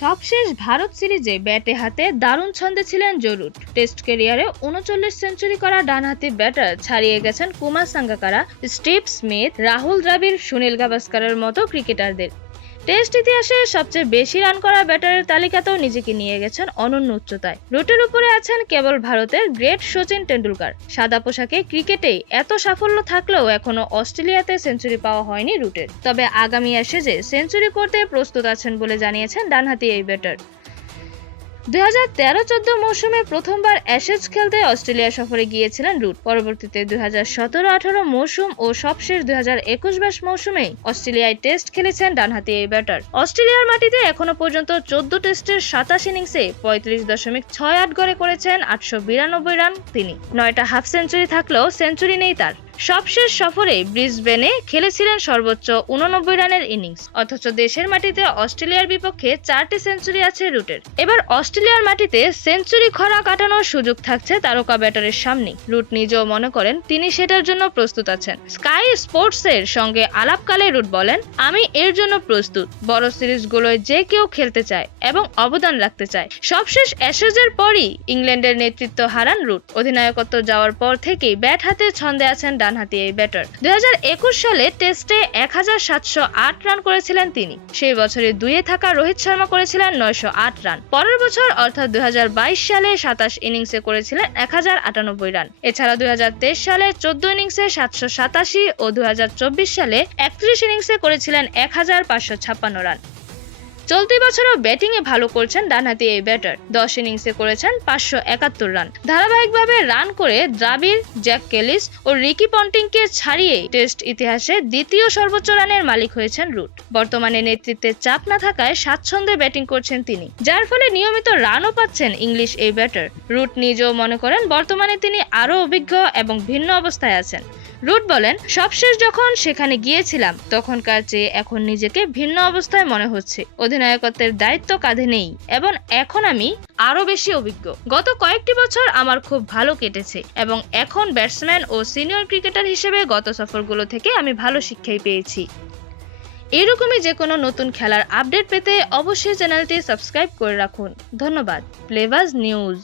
সবশেষ ভারত সিরিজে ব্যাটে হাতে দারুণ ছন্দে ছিলেন জো রুট। টেস্ট ক্যারিয়ারে ৩৯ সেঞ্চুরি করা ডানহাতি ব্যাটার ছাড়িয়ে গেছেন কুমার সাঙ্গাকারা, স্টিভ স্মিথ, রাহুল দ্রাবিড়, সুনীল গাভাস্কারের মতো ক্রিকেটারদের। টেস্ট ইতিহাসে সবচেয়ে বেশি রান করা ব্যাটারের তালিকাতেও নিজেকে নিয়ে গেছেন অনন্য উচ্চতায়। রুটের উপরে আছেন কেবল ভারতের গ্রেট সচিন টেন্ডুলকার। সাদা পোশাকে ক্রিকেটেই এত সাফল্য থাকলেও এখনো অস্ট্রেলিয়াতে সেঞ্চুরি পাওয়া হয়নি রুটের। তবে আগামী অ্যাশেজে সেঞ্চুরি করতে প্রস্তুত আছেন বলে জানিয়েছেন ডানহাতি এই ব্যাটার। 2013-14 মৌসুমে প্রথমবার অ্যাশেজ খেলতে অস্ট্রেলিয়া সফরে গিয়েছিলেন রুট। পরবর্তীতে 2017-18 মৌসুম ও সবশেষ 2021-22 মৌসুমে অস্ট্রেলিয়ায় টেস্ট খেলেছেন ডানহাতি এই ব্যাটার। অস্ট্রেলিয়ার মাটিতে এখনো পর্যন্ত 14 টেস্টের 27 ইনিংসে 35.68 গড়ে করেছেন 892 রান তিনি। 9টা হাফ সেঞ্চুরি থাকলেও সেঞ্চুরি নেই তার। সবশেষ সফরে ব্রিসবেনে খেলেছিলেন সর্বোচ্চ 89 রানের ইনিংস। অথচ দেশের মাটিতে অস্ট্রেলিয়ার বিপক্ষে 4টি সেঞ্চুরি আছে রুটের। এবার অস্ট্রেলিয়ার মাটিতে সেঞ্চুরি খরা কাটানোর সুযোগ থাকছে তারকা ব্যাটারের সামনে। রুট নিজেও মনে করেন তিনি সেটার জন্য প্রস্তুত আছেন। স্কাই স্পোর্টসের সঙ্গে আলাপকালে রুট বলেন, আমি এর জন্য প্রস্তুত। বড় সিরিজগুলোয় যে কেউ খেলতে চায় এবং অবদান রাখতে চায়। সবশেষ অ্যাশেজের পরই ইংল্যান্ডের নেতৃত্ব হারান রুট। অধিনায়কত্ব যাওয়ার পর থেকেই ব্যাট হাতে ছন্দে আছেন ডানহাতি এই ব্যাটার। 2021 সালে টেস্টে 1708 রান করেছিলেন তিনি। সেই বছরে দুইয়ে থাকা রোহিত শর্মা করেছিলেন 908 রান। পরের বছর অর্থাৎ 2022 সালে 27 ইনিংসে করেছিলেন 1098 রান। এছাড়া 2023 সালে 14 ইনিংসে 787 ও 2024 সালে 31 ইনিংসে করেছিলেন 1556 রান। চলতি বছরও ব্যাটিং এ ভালো করছেন ডানহাতি এই ব্যাটার। 10 ইনিংসে করেছেন 571 রান। ধারাবাহিকভাবে রান করে দ্রাবিড়, জ্যাক ক্যালিস ও রিকি পন্টিংকে ছাড়িয়ে টেস্ট ইতিহাসে দ্বিতীয় সর্বোচ্চ রানের মালিক হয়েছেন রুট। বর্তমানে নেতৃত্বের চাপ না থাকায় স্বাচ্ছন্দ্যে ব্যাটিং করছেন তিনি, যার ফলে নিয়মিত রানও পাচ্ছেন ইংলিশ এই ব্যাটার। রুট নিজেও মনে করেন বর্তমানে তিনি আরও অভিজ্ঞ এবং ভিন্ন অবস্থায় আছেন। রুট বলেন, সবশেষ যখন সেখানে গিয়েছিলাম তখনকার চেয়ে এখন নিজেকে ভিন্ন অবস্থায় মনে হচ্ছে। অধিনায়কত্বের দায়িত্ব কাঁধে নেই এবং এখন আমি আরো বেশি অভিজ্ঞ। গত কয়েকটি বছর আমার খুব ভালো কেটেছে এবং এখন ব্যাটসম্যান ও সিনিয়র ক্রিকেটার হিসেবে গত সফরগুলো থেকে আমি ভালো শিক্ষাই পেয়েছি। এরকমই যে কোনো নতুন খেলার আপডেট পেতে অবশ্যই চ্যানেলটি সাবস্ক্রাইব করে রাখুন। ধন্যবাদ। প্লেবাজ নিউজ।